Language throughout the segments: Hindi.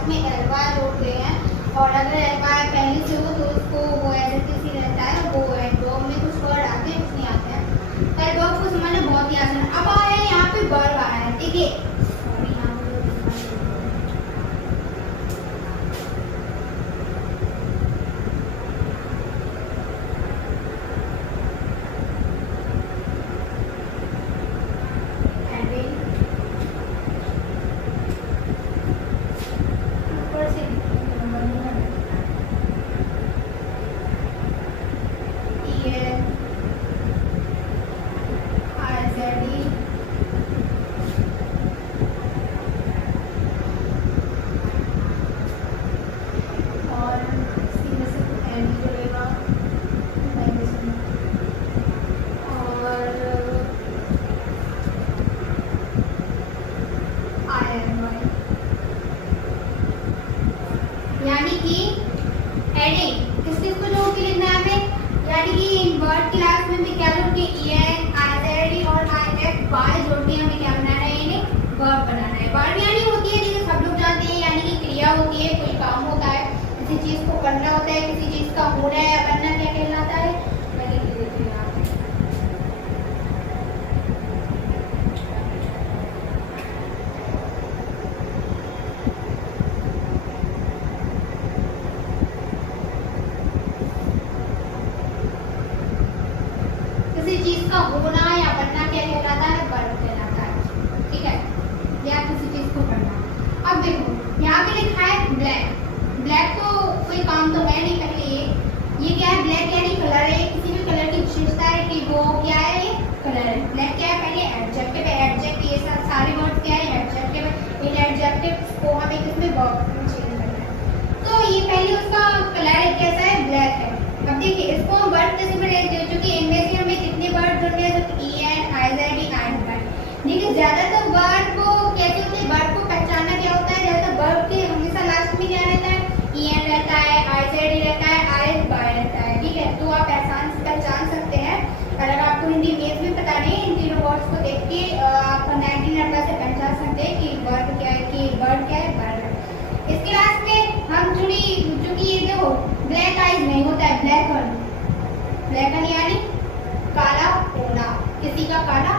लास्ट में एल वाई जोड़ते हैं, और अगर एल वाई पहले से हो तो उसको वो एज इट इज ही रहता है। वो एडवर्ब में कुछ वर्ड आते हैं, कुछ नहीं आते हैं। तो एडवर्ब को समझना बहुत ही आसान है। अब आया यहाँ पे वर्ब आया है, ठीक है। यानी कि हेडिंग किस चीज को जोड़ के लिखना है हमें, यानी कि इन वर्ड क्लास में भी क्या जोड़ के en आईजेडी और if बाय जोड़ के हमें क्या बनाना है, इन्हें वर्ब बनाना है। वर्ब यानी होती है जैसे सब लोग जानते हैं, यानी कि क्रिया होती है, कोई काम होता है, किसी चीज को करना होता है, किसी चीज का होना या बनना क्या कहलाता है, किसी चीज का होना या बनना क्या कहलाता है, वर्ब कहलाता है, ठीक है। या किसी चीज को करना। अब देखो यहाँ पे लिखा है ब्लैक। ब्लैक तो कोई काम तो है नहीं, पहले ये क्या है, ब्लैक यानी कलर है, किसी भी कलर की विशेषता है कि वो क्या है, ये कलर है। ब्लैक क्या है, पहले एडजेक्टिव है, एडजेक्टिव ये सब सारे वर्ड क्या है, एडजेक्टिव है। इन एडजेक्टिव्स को हमें किसमें वर्ब में चेंज करना है। तो ये पहले उसका कलर कैसा है, ब्लैक है। अब देखिए इसको हम वर्ड कैसे बनाएंगे, क्योंकि इनमें से हमें कितने वर्ड जोड़ने हैं, जैसे en आईजेडी आई। देखिए ज्यादातर वर्ड को कैसे होते हैं, वर्ड को पहचानना क्या होता है, ज्यादातर वर्ड के हमेशा लास्ट में क्या रहता है, en रहता है, आईजेडी रहता है, आई बाय रहता है, ठीक है। तो आप आसान से पहचान सकते हैं। अगर आपको हिंदी में भी पता नहीं, इन तीनों वर्ड्स को देख के आप 99% से पहचान सकते हैं कि वर्ड क्या है, कि वर्ड क्या है, वर्ड है। इसके लास्ट में हम चूंकि ये देखो ब्लैक आइज नहीं होता है, ब्लैक यानी काला होना, किसी का काला,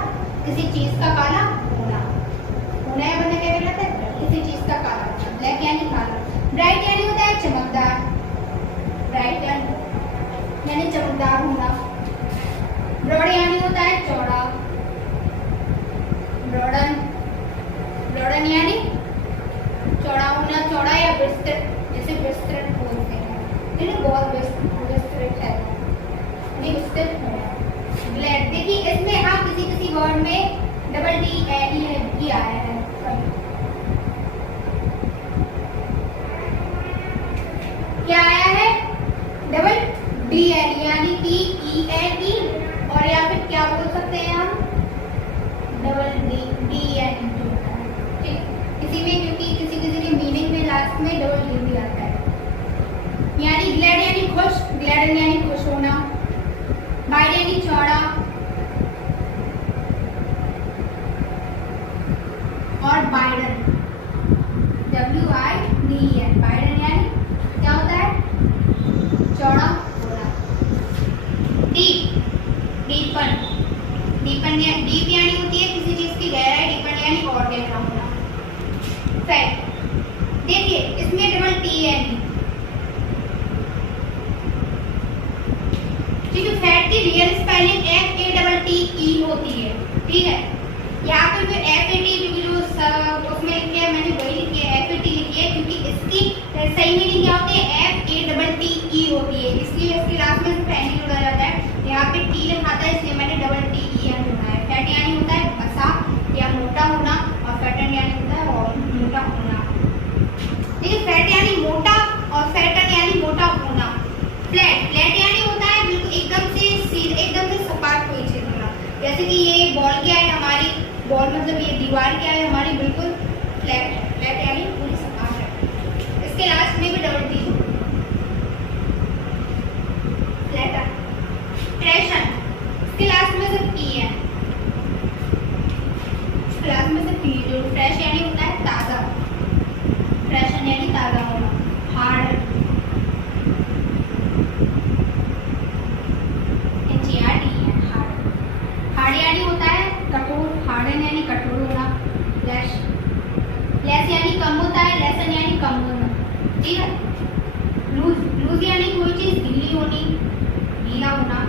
किसी चीज का काला होना, होना या बनना क्या कहलाता है, किसी चीज का काला होना। ब्लैक यानी काला। ब्राइट यानी होता है चमकदार, ब्राइट यानी चमकदार होना। ब्रॉड यानी होता है चौड़ा, ब्रॉडन यानी चौड़ा होना, चौड़ा या विस्तृत, जैसे विस्तृत बोलते हैं, बहुत विस्तृत है, विस्तृत है। ग्लैड, देखिए इसमें हाँ किसी वर्ड में डबल डी एल भी आया है, क्या आया है, डबल डी एल यानी टी ई एल ई, और या फिर क्या बोल सकते हैं हम, डबल डी एल। किसी में, क्योंकि किसी के मीनिंग में लास्ट में डबल डी भी आता है। यानी ग्लैड यानी खुश, ग्लैडन यानी खुश होना। वाइड यानी चौड़ा, और बाइडन WIDEN, बाइडन यानी क्या होता है, चौड़ा होना। डीपन डीप यानी होती है किसी चीज की गहराई, डीपन यानी और गहरा होना। फैट, देखिए इसमें डबल टी है, क्योंकि फैट की रियल स्पेलिंग FATTE होती है, ठीक है। यहाँ पर जो FAT जो उसमें लिखी है, मैंने वही लिखी है, FAT लिखी है, क्योंकि इसकी सही मीनिंग क्या होती है, FATTE होती है, इसलिए इसके लास्ट में पहले जोड़ा जाता है। यहाँ पे टी लिखा था, इसलिए मैंने डबल TE जोड़ा है। फैट यानी होता है वसा या मोटा होना, और फैटन यानी होता है और मोटा होना। देखिए फैट यानी मोटा और फैटन यानी मोटा होना। फ्लैट यानी होता है बिल्कुल एकदम से सीधे, एकदम से सपाट कोई चीज होना। जैसे कि ये बॉल क्या है हमारी, बॉल मतलब ये दीवार क्या है हमारी, बिल्कुल फ्लैट है, फ्लैट यानी पूरी सपाट है। इसके लास्ट में भी डबल टी, फ्लैट। फ्रेशन, इसके लास्ट में सिर्फ टी है, इसके लास्ट में सिर्फ टी, जो फ्रेश यानी होता है ताजा, फ्रेशन यानी है लेसन यानी कम होना, ठीक है। लूज, लूज यानी कोई चीज ढीली होनी, ढीला होना,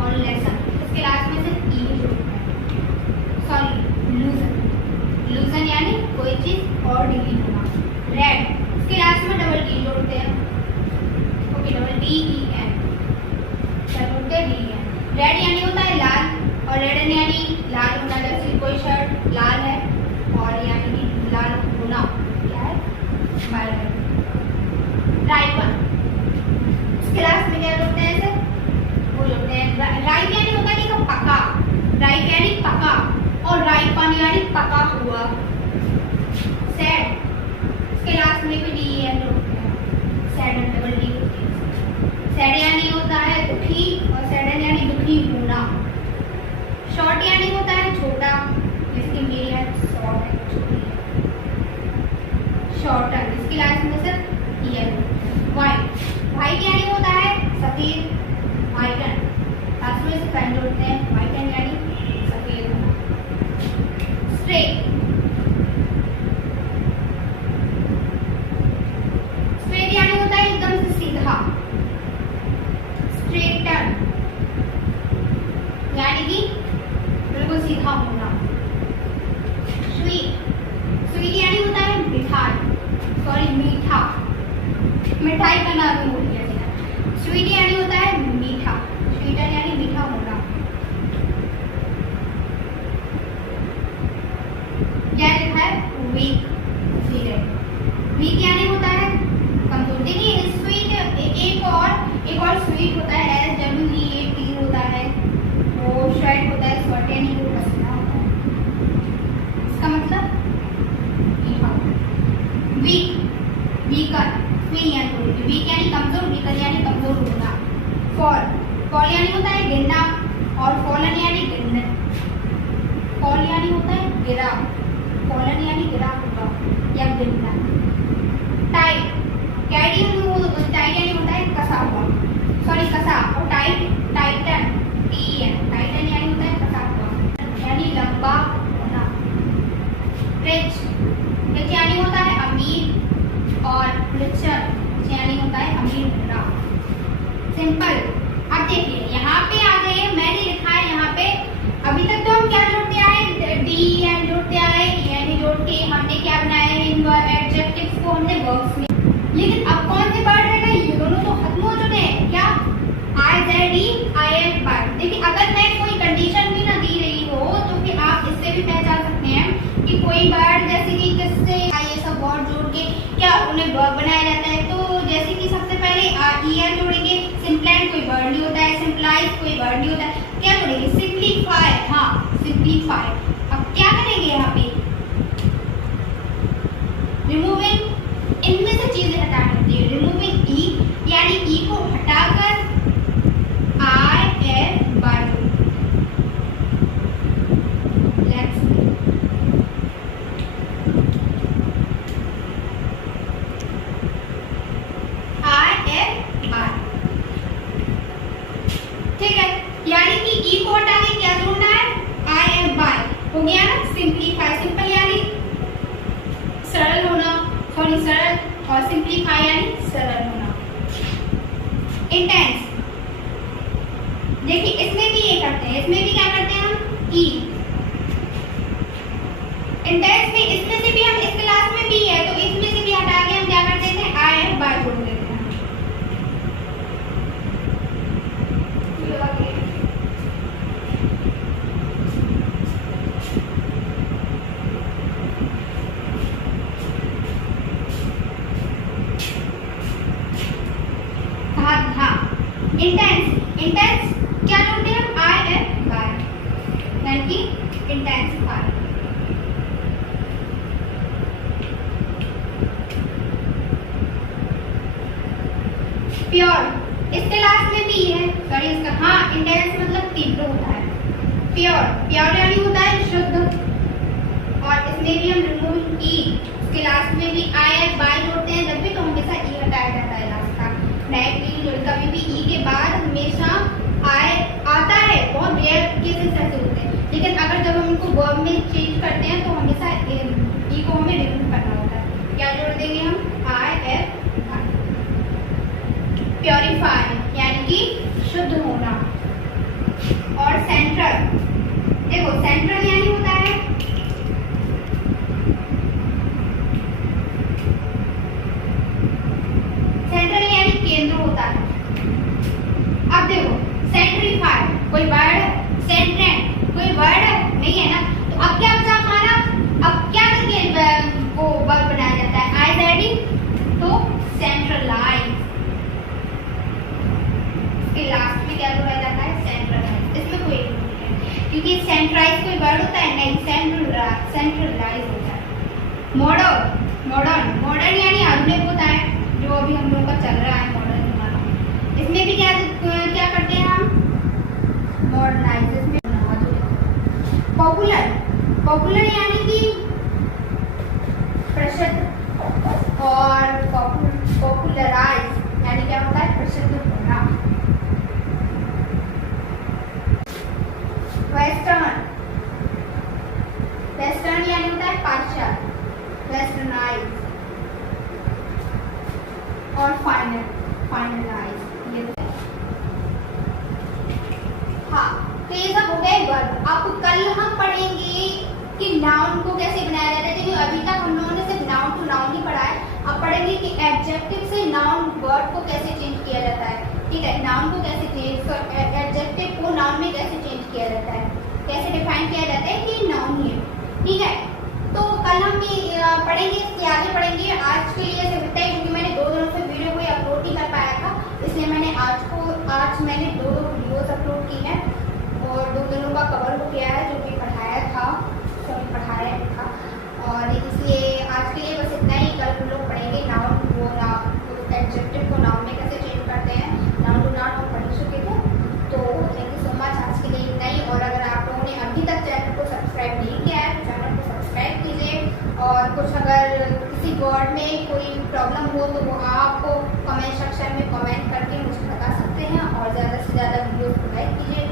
और लेसन इसके लास्ट में से ई जोड़ना है, सॉरी लूजन, लूजन यानी कोई चीज और ढीली होना। रेड इसके लास्ट में डबल डी जोड़ते हैं, okay, double D E N, क्या जोड़ते हैं, डी एन। रेड यानी होता है लाल, और रेड यानी लाल होना, जैसे कोई शर्ट लाल है और यानी कि लाल होना क्या है, वायलेट। राइपन इसके लास्ट में क्या जोड़ते हैं, ऐसे वो जोड़ते हैं। राइप यानी होता है कि पका, राइप यानी पका, और राइपन यानी पका हुआ। सैड इसके लास्ट में भी डी एन जोड़ते हैं, सैड डबल डी होती है। सैड यानी होता है दुखी, और सैडन यानी दुखी होना। शॉर्ट यानी होता है छोटा, जिसकी मेरी है शॉर्ट है, छोटी है। शॉर्टन इसकी लास्ट में सिर्फ ईयर। वाइट, वाइट यानी होता है सफेद, वाइटन लास्ट में से पेन जोड़ते हैं, वाइटन यानी सफेद होना। स्ट्रेट, स्ट्रेट यानी होता है एकदम से सीधा, स्ट्रेटन यानी कि बिल्कुल सीधा होना। स्वीट, स्वीट यानी होता है मिठाई, सॉरी मीठा, मिठाई का नाम भूल गया था। स्वीट यानी होता है मीठा, स्वीटन यानी मीठा होना। क्या लिखा है, वीक, वीक यानी होता है कमजोर। देखिए स्वीट एक और स्वीट होता है, SWEAT होता है, वो शर्ट होता है, स्वेट यानी वो पसीना होता है, इसका मतलब वीक, वीकर, वीक यानी कमजोर, वीकर यानी कमजोर होना। फॉल, फॉल यानी होता है गिरना, और फॉलन यानी गिरना। फॉल यानी होता है गिरा, फॉलन यानी गिरा हुआ या गिरना। टाइट, टाइट यानी होता है कसा हुआ, सॉरी कसा, और टाइट, टाइटन, टाइटन यानी होता है कसा हुआ यानी लंबा होना। रिच, रिच यानी होता है अमीर, और रिचर यानी होता है अमीर होना। सिंपल, अब देखिए यहाँ पे आ गए, मैंने लिखा है यहाँ पे, अभी तक तो हम क्या जोड़ते आए, डी एन जोड़ते आए, एन जोड़ के हमने क्या बनाया है, इन एडजेक्टिव्स को हमने वर्ब्स में। लेकिन अब कौन से वर्ड रहेगा, ये दोनों तो खत्म हो चुके हैं, क्या I Z E I am word. देखिए अगर मैं कोई कंडीशन भी ना दी रही हो तो फिर आप इससे भी पहचान सकते हैं कि कोई वर्ड, जैसे कि किससे ये सब वर्ड जोड़ के क्या उन्हें वर्ब बनाया जाता है। तो जैसे कि सबसे पहले ई एन जोड़ेंगे, सिंप्लैंड कोई वर्ड नहीं होता है, सिंप्लाइज कोई वर्ड नहीं होता है, क्या जोड़ेंगे, सिंप्लीफाई, हाँ सिंप्लीफाई। अब क्या करेंगे यहाँ पे, रिमूविंग, इनमें से चीजें हटा देते हैं, रिमूविंग ई यानी ई को हटाकर I am by, let's I am by, ठीक है। यानी कि ई को हटा के क्या जोड़ना है, आई एम बाय, हो गया ना सिंप्लीफाई। सिंपल यानी सरल होना, सॉरी सरल, और सिंप्लीफाई यानी सरल होना। इंटेंस, देखिए इसमें भी ये करते हैं, इसमें भी क्या करते हैं हम, ई। इंटेंस में इसमें से भी हम, इस क्लास में भी है तो इसमें से भी हटा के हम क्या कर देते हैं, आई एम बाय जोड़ देते हैं। इंटेंस, इंटेंस क्या जोड़ते हैं हम, आई एम बाय, यानी कि इंटेंसिफाई। प्योर, इसके लास्ट में भी है, सॉरी इसका, हाँ इंटेंस मतलब तीव्र होता है। प्योर, प्योर यानी होता है शुद्ध, और इसमें भी हम रिमूव ई, इसके लास्ट में भी आई एम बाय जोड़ते हैं जब भी, तो हमेशा ई हटाया जाता है लास्ट का। डायरेक्टली कभी भी ई के बाद हमेशा आई आता है, बहुत रेयर केसेस ऐसे होते हैं, लेकिन अगर जब हम उनको वर्ब में चेंज करते हैं तो हमेशा ई को हमें रिमूव करना होता है। क्या क्या जोड़ देंगे हम? IF, प्योरीफाई यानी कि शुद्ध होना। और सेंट्रल, देखो सेंट्रल यानी होता है केंद्र होता है। अब देखो सेंट्रीफाई कोई वर्ड, सेंट्रेंट कोई वर्ड नहीं है ना, तो अब क्या बचा हमारा? अब क्या करके वो वर्ड बनाया जाता है? आइडेंटिटी, तो सेंट्रलाइज, इसके लास्ट में क्या जोड़ा जाता है? सेंट्रलाइज। इसमें कोई नहीं है क्योंकि सेंट्रलाइज कोई वर्ड होता है नहीं, सेंट्रलाइज होता है। मॉडर्न, मॉडर्न यानी आधुनिक होता है, जो अभी हम लोगों का चल रहा है मॉडर्न जमाना। इसमें भी क्या करते हैं हम? मॉडर्नाइज, इसमें पॉपुलर, पॉपुलर यानी कि प्रसिद्ध, और पॉपुलराइज यानी क्या होता है? प्रसिद्ध होना। वेस्टर्न, वेस्टर्न यानी होता है पाश्चात्य, वेस्टर्नाइज। और फाइनलाइज, ये हाँ, तो ये सब हो गए वर्ब। अब कल हम पढ़ेंगे कि नाउन को कैसे बनाया जाता है, क्योंकि अभी तक हम लोगों ने सिर्फ नाउन टू नाउन ही पढ़ा है। अब पढ़ेंगे कि एडजेक्टिव से नाउन वर्ड को कैसे चेंज किया जाता है। ठीक है, नाउन को कैसे चेंज, एडजेक्टिव को नाउन में कैसे चेंज किया जाता है, कैसे डिफाइन किया जाता है कि नाउन ही है। ठीक है, तो कल हम पढ़ेंगे, इसके आगे पढ़ेंगे। आज के लिए सिर्फ इतना ही, क्योंकि मैंने 2 दिनों से वीडियो कोई अपलोड नहीं कर पाया था, इसलिए मैंने आज मैंने 2 वीडियोस अपलोड की हैं और 2 दिनों का कवर हो गया है जो भी पढ़ाया था, सभी पढ़ाया था। और इसलिए आज के लिए बस इतना ही। कल हम लोग पढ़ेंगे नाउन को, एडजेक्टिव को नाउन में कैसे चेंज करते हैं। नाउन टू नाउन हम पढ़ चुके थे। तो थैंक यू सो मच, आज के लिए इतना ही। और अगर आप लोगों ने अभी तक चैनल को सब्सक्राइब नहीं किया है तो चैनल को सब्सक्राइब कीजिए। और कुछ अगर किसी वर्ड में कोई प्रॉब्लम हो तो वो आप कमेंट सेक्शन में कमेंट करके मुझे बता सकते हैं। और ज़्यादा से ज़्यादा वीडियो को लाइक कीजिए।